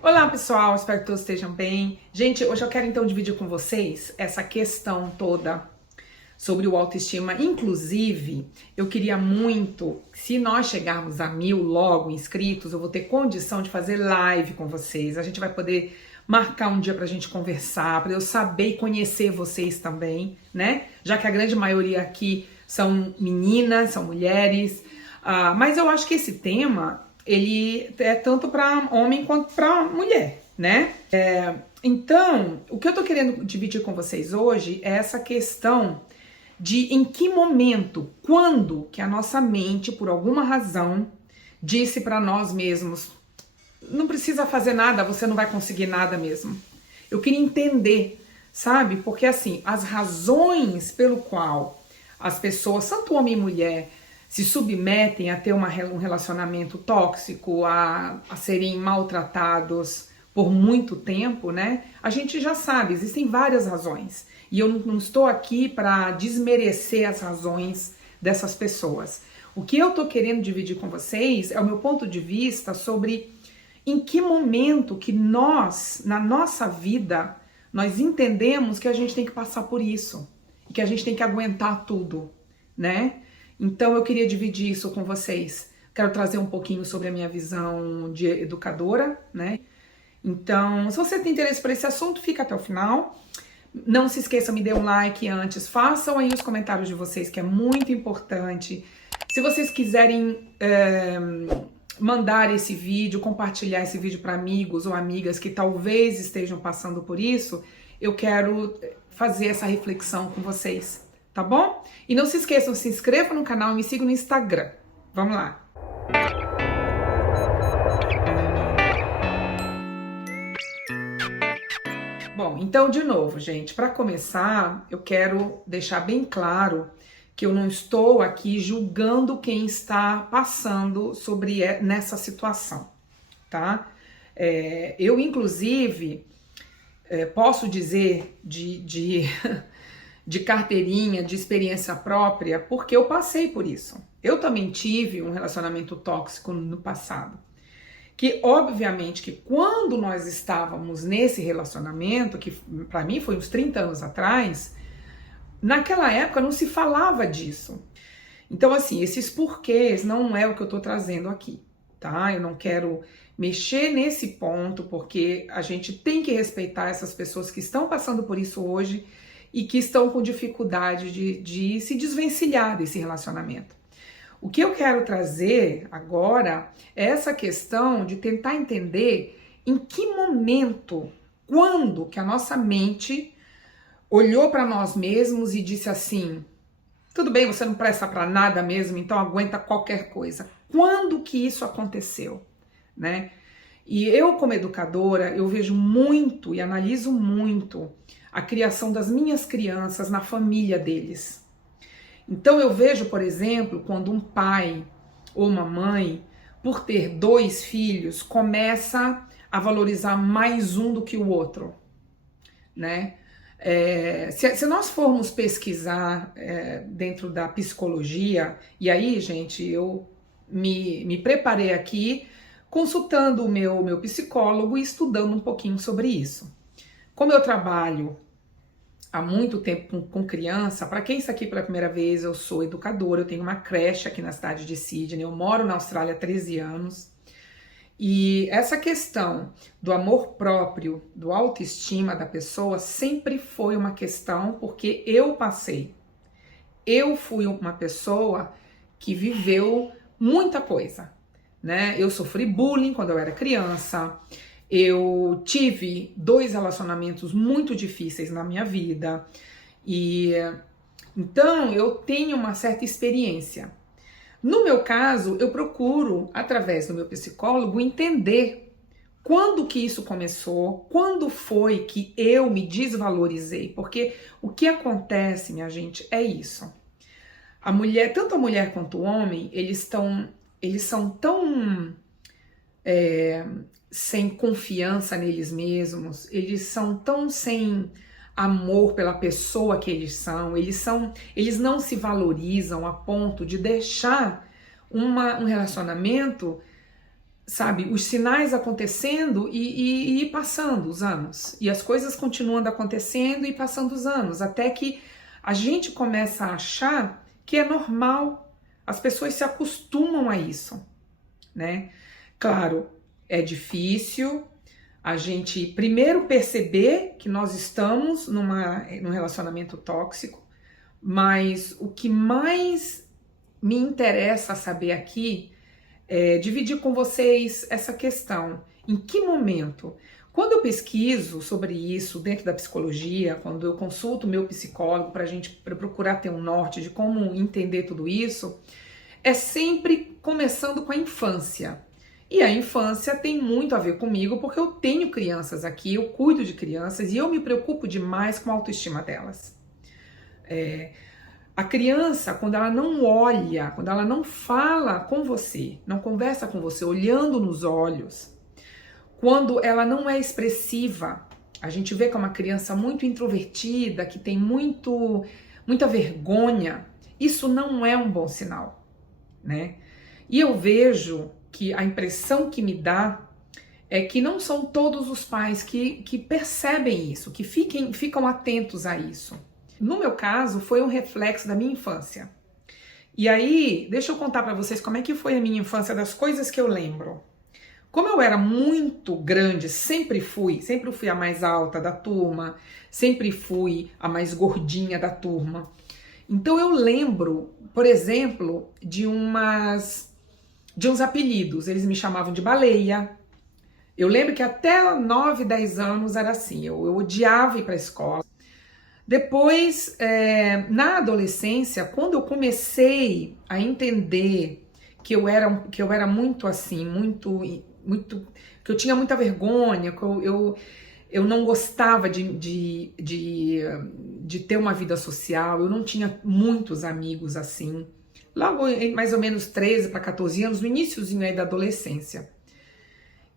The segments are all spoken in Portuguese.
Olá pessoal, espero que todos estejam bem. Gente, hoje eu quero então dividir com vocês essa questão toda sobre o autoestima. Inclusive, eu queria muito, se nós chegarmos a 1000 logo inscritos, eu vou ter condição de fazer live com vocês. A gente vai poder marcar um dia pra gente conversar, pra eu saber e conhecer vocês também, né? Já que a grande maioria aqui são meninas, são mulheres. Mas eu acho que esse tema ele é tanto para homem quanto para mulher, né? Então, o que eu tô querendo dividir com vocês hoje é essa questão de em que momento, quando que a nossa mente, por alguma razão, disse para nós mesmos, não precisa fazer nada, você não vai conseguir nada mesmo. Eu queria entender, sabe? Porque assim, as razões pelo qual as pessoas, tanto homem e mulher, se submetem a ter um relacionamento tóxico, a serem maltratados por muito tempo, né? A gente já sabe, existem várias razões. E eu não estou aqui para desmerecer as razões dessas pessoas. O que eu estou querendo dividir com vocês é o meu ponto de vista sobre em que momento que nós, na nossa vida, nós entendemos que a gente tem que passar por isso. E que a gente tem que aguentar tudo, né? Então eu queria dividir isso com vocês. Quero trazer um pouquinho sobre a minha visão de educadora, né? Então, se você tem interesse por esse assunto, fica até o final. Não se esqueça, me dê um like antes. Façam aí os comentários de vocês, que é muito importante. Se vocês quiserem mandar esse vídeo, compartilhar esse vídeo para amigos ou amigas que talvez estejam passando por isso, eu quero fazer essa reflexão com vocês. Tá bom? E não se esqueçam, se inscrevam no canal e me sigam no Instagram. Vamos lá! Bom, então de novo, gente, para começar, eu quero deixar bem claro que eu não estou aqui julgando quem está passando sobre nessa situação, tá? Eu, inclusive, posso dizer de carteirinha, de experiência própria, porque eu passei por isso. Eu também tive um relacionamento tóxico no passado. Que, obviamente, que quando nós estávamos nesse relacionamento, que para mim foi uns 30 anos atrás, naquela época não se falava disso. Então, assim, esses porquês não é o que eu tô trazendo aqui, tá? Eu não quero mexer nesse ponto, porque a gente tem que respeitar essas pessoas que estão passando por isso hoje e que estão com dificuldade de se desvencilhar desse relacionamento. O que eu quero trazer agora é essa questão de tentar entender em que momento, quando que a nossa mente olhou para nós mesmos e disse assim, tudo bem, você não presta para nada mesmo, então aguenta qualquer coisa. Quando que isso aconteceu, né? E eu, como educadora, eu vejo muito e analiso muito a criação das minhas crianças na família deles. Então eu vejo, por exemplo, quando um pai ou uma mãe, por ter 2 filhos, começa a valorizar mais um do que o outro, né? Se nós formos pesquisar dentro da psicologia, e aí, gente, eu me preparei aqui consultando o meu psicólogo e estudando um pouquinho sobre isso. Como eu trabalho há muito tempo com criança, para quem está aqui pela primeira vez, eu sou educadora, eu tenho uma creche aqui na cidade de Sydney, eu moro na Austrália há 13 anos, e essa questão do amor próprio, do autoestima da pessoa, sempre foi uma questão, porque eu passei. Eu fui uma pessoa que viveu muita coisa, né? Eu sofri bullying quando eu era criança, eu tive 2 relacionamentos muito difíceis na minha vida, e então eu tenho uma certa experiência. No meu caso, eu procuro, através do meu psicólogo, entender quando que isso começou, quando foi que eu me desvalorizei, porque o que acontece, minha gente, é isso. A mulher, tanto a mulher quanto o homem, eles são tão sem confiança neles mesmos, eles são tão sem amor pela pessoa que eles não se valorizam a ponto de deixar um relacionamento sabe, os sinais acontecendo e passando os anos. E as coisas continuando acontecendo e passando os anos, até que a gente começa a achar que é normal. As pessoas se acostumam a isso, né? Claro, é difícil a gente primeiro perceber que nós estamos num relacionamento tóxico, mas o que mais me interessa saber aqui dividir com vocês essa questão. Em que momento? Quando eu pesquiso sobre isso dentro da psicologia, quando eu consulto meu psicólogo para procurar ter um norte de como entender tudo isso, é sempre começando com a infância. E a infância tem muito a ver comigo, porque eu tenho crianças aqui, eu cuido de crianças e eu me preocupo demais com a autoestima delas. A criança, quando ela não olha, quando ela não fala com você, não conversa com você, olhando nos olhos, quando ela não é expressiva, a gente vê que é uma criança muito introvertida, que tem muita vergonha, isso não é um bom sinal, né? E eu vejo que a impressão que me dá é que não são todos os pais que percebem isso, que ficam atentos a isso. No meu caso, foi um reflexo da minha infância. E aí, deixa eu contar pra vocês como é que foi a minha infância, das coisas que eu lembro. Como eu era muito grande, sempre fui a mais alta da turma, sempre fui a mais gordinha da turma. Então eu lembro, por exemplo, de uns apelidos. Eles me chamavam de baleia. Eu lembro que até 9, 10 anos era assim, eu odiava ir pra escola. Depois, na adolescência, quando eu comecei a entender que eu era muito assim, que eu tinha muita vergonha, que eu não gostava de ter uma vida social, eu não tinha muitos amigos assim. Logo em mais ou menos 13 para 14 anos, no iniciozinho aí da adolescência.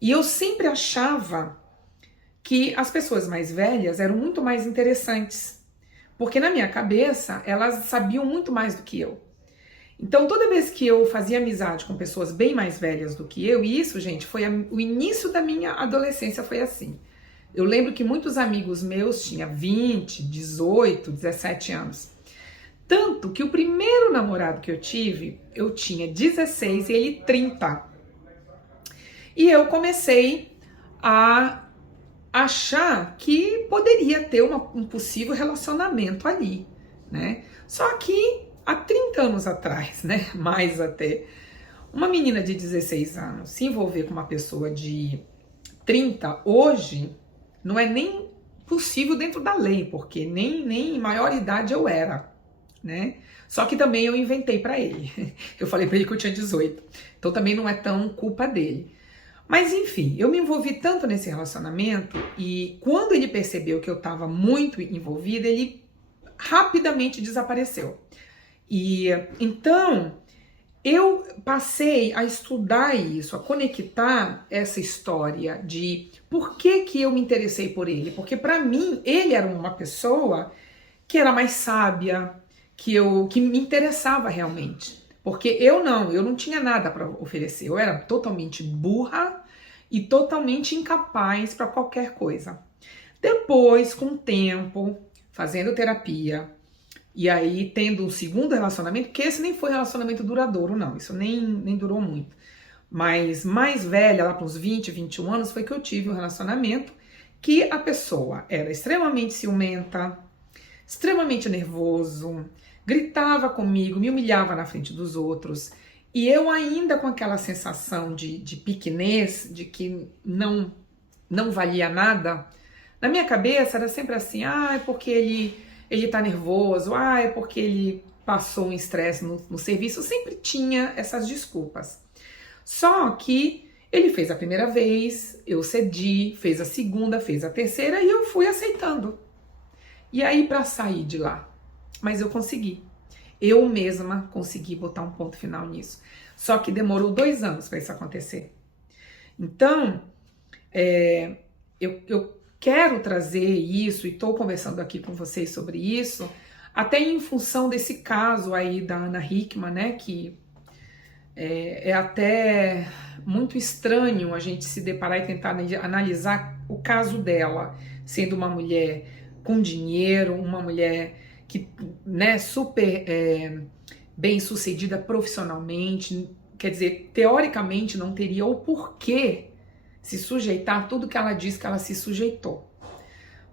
E eu sempre achava que as pessoas mais velhas eram muito mais interessantes. Porque na minha cabeça, elas sabiam muito mais do que eu. Então, toda vez que eu fazia amizade com pessoas bem mais velhas do que eu, e isso, gente, foi o início da minha adolescência, foi assim. Eu lembro que muitos amigos meus tinham 20, 18, 17 anos. Tanto que o primeiro namorado que eu tive, eu tinha 16 e ele 30. E eu comecei a achar que poderia ter um possível relacionamento ali, né? Só que há 30 anos atrás, né? Mais até, uma menina de 16 anos se envolver com uma pessoa de 30, hoje, não é nem possível dentro da lei, porque nem maior idade eu era, né? Só que também eu inventei pra ele. Eu falei pra ele que eu tinha 18. Então também não é tão culpa dele. Mas enfim, eu me envolvi tanto nesse relacionamento e quando ele percebeu que eu estava muito envolvida, ele rapidamente desapareceu. E então eu passei a estudar isso, a conectar essa história de por que eu me interessei por ele. Porque para mim ele era uma pessoa que era mais sábia, que me interessava realmente. Porque eu não tinha nada para oferecer. Eu era totalmente burra e totalmente incapaz para qualquer coisa. Depois, com o tempo, fazendo terapia, e aí tendo um segundo relacionamento, que esse nem foi relacionamento duradouro, não. Isso nem durou muito. Mas mais velha, lá para uns 20, 21 anos, foi que eu tive um relacionamento que a pessoa era extremamente ciumenta, extremamente nervoso, gritava comigo, me humilhava na frente dos outros, e eu ainda com aquela sensação de pequenez, de que não valia nada, na minha cabeça era sempre assim, é porque ele tá nervoso, é porque ele passou um estresse no serviço, eu sempre tinha essas desculpas. Só que ele fez a primeira vez, eu cedi, fez a segunda, fez a terceira e eu fui aceitando. E aí para sair de lá, mas eu consegui. Eu mesma consegui botar um ponto final nisso. Só que demorou 2 anos para isso acontecer. Então, eu quero trazer isso e estou conversando aqui com vocês sobre isso, até em função desse caso aí da Ana Hickman, né, que É até muito estranho a gente se deparar e tentar analisar o caso dela, sendo uma mulher com dinheiro, uma mulher que, né, super bem-sucedida profissionalmente, quer dizer, teoricamente não teria o porquê se sujeitar a tudo que ela diz que ela se sujeitou.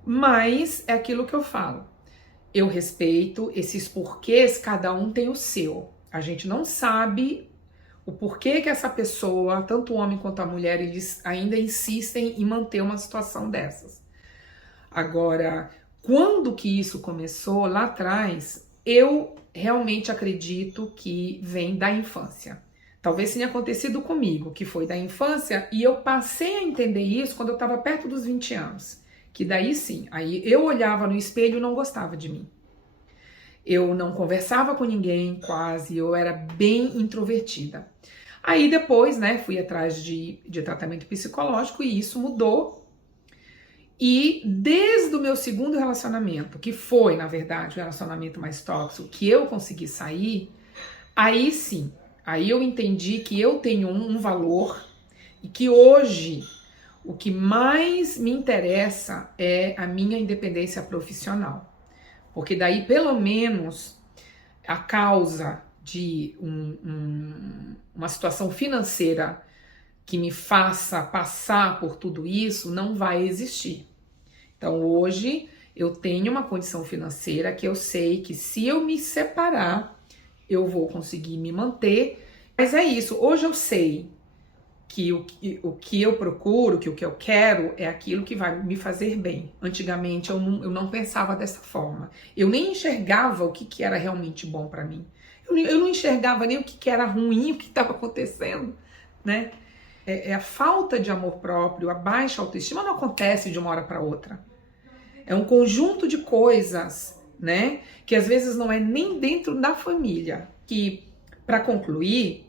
Mas é aquilo que eu falo. Eu respeito esses porquês, cada um tem o seu. A gente não sabe o porquê que essa pessoa, tanto o homem quanto a mulher, eles ainda insistem em manter uma situação dessas. Agora, quando que isso começou lá atrás, eu realmente acredito que vem da infância. Talvez tenha acontecido comigo, que foi da infância, e eu passei a entender isso quando eu estava perto dos 20 anos. Que daí sim, aí eu olhava no espelho e não gostava de mim. Eu não conversava com ninguém quase, eu era bem introvertida. Aí depois, né, fui atrás de tratamento psicológico e isso mudou. E desde o meu segundo relacionamento, que foi, na verdade, o relacionamento mais tóxico, que eu consegui sair, aí sim, aí eu entendi que eu tenho um valor e que hoje o que mais me interessa é a minha independência profissional. Porque daí, pelo menos, a causa de uma situação financeira que me faça passar por tudo isso não vai existir. Então, hoje, eu tenho uma condição financeira que eu sei que se eu me separar, eu vou conseguir me manter. Mas é isso, hoje eu sei que o que eu procuro, que o que eu quero é aquilo que vai me fazer bem. Antigamente eu não pensava dessa forma. Eu nem enxergava o que era realmente bom para mim. Eu não enxergava nem o que era ruim, o que estava acontecendo, né? A falta de amor próprio, a baixa autoestima não acontece de uma hora para outra. É um conjunto de coisas, né? Que às vezes não é nem dentro da família. Que, para concluir,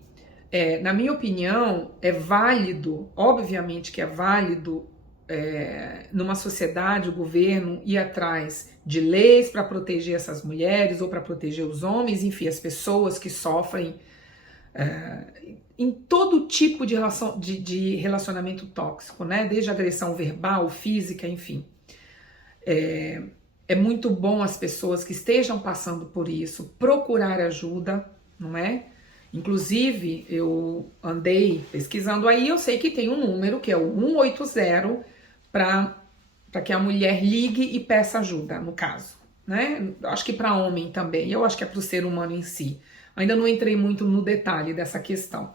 na minha opinião, é válido, obviamente que é válido numa sociedade, o governo ir atrás de leis para proteger essas mulheres ou para proteger os homens, enfim, as pessoas que sofrem em todo tipo de relacionamento tóxico, né? Desde agressão verbal, física, enfim. É muito bom as pessoas que estejam passando por isso procurar ajuda, não é? Inclusive, eu andei pesquisando aí, eu sei que tem um número que é o 180 para que a mulher ligue e peça ajuda, no caso, né? Acho que para homem também, eu acho que é para o ser humano em si. Ainda não entrei muito no detalhe dessa questão.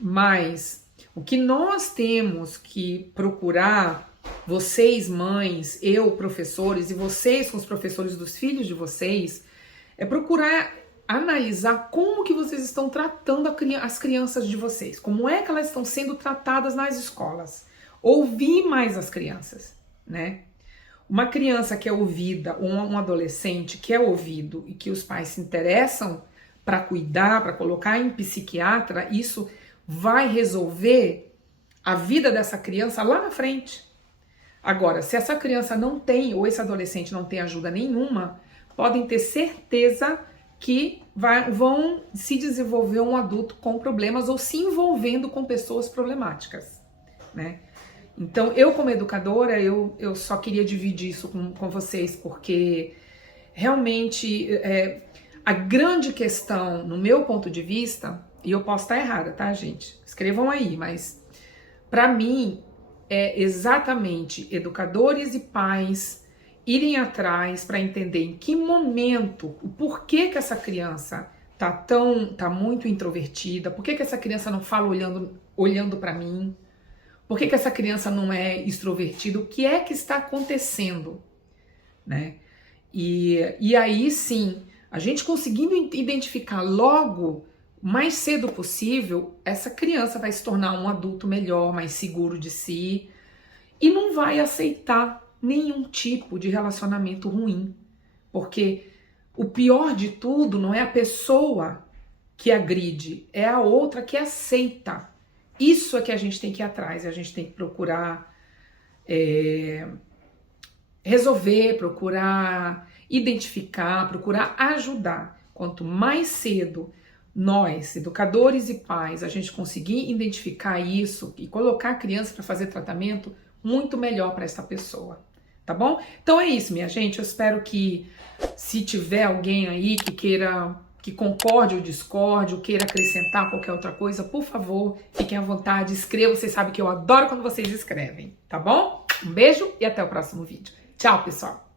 Mas o que nós temos que procurar, vocês mães, eu professores e vocês com os professores dos filhos de vocês, é procurar analisar como que vocês estão tratando as crianças de vocês, como é que elas estão sendo tratadas nas escolas. Ouvir mais as crianças, né? Uma criança que é ouvida, ou um adolescente que é ouvido e que os pais se interessam para cuidar, para colocar em psiquiatra, isso vai resolver a vida dessa criança lá na frente. Agora, se essa criança não tem, ou esse adolescente não tem ajuda nenhuma, podem ter certeza que vão se desenvolver um adulto com problemas ou se envolvendo com pessoas problemáticas, né? Então, eu como educadora, eu só queria dividir isso com vocês, porque realmente a grande questão, no meu ponto de vista, e eu posso estar errada, tá, gente? Escrevam aí, mas para mim é exatamente educadores e pais irem atrás para entender em que momento, o porquê que essa criança tá muito introvertida, por que essa criança não fala olhando para mim, por que essa criança não é extrovertida, o que é que está acontecendo, né? E aí sim, a gente conseguindo identificar logo, mais cedo possível, essa criança vai se tornar um adulto melhor, mais seguro de si e não vai aceitar nenhum tipo de relacionamento ruim, porque o pior de tudo não é a pessoa que agride, é a outra que aceita. Isso é que a gente tem que ir atrás, a gente tem que procurar resolver, procurar identificar, procurar ajudar. Quanto mais cedo nós, educadores e pais, a gente conseguir identificar isso e colocar a criança para fazer tratamento, muito melhor para essa pessoa, tá bom? Então é isso, minha gente. Eu espero que, se tiver alguém aí que queira, que concorde ou discorde, ou queira acrescentar qualquer outra coisa, por favor, fiquem à vontade, escrevam. Vocês sabem que eu adoro quando vocês escrevem, tá bom? Um beijo e até o próximo vídeo. Tchau, pessoal!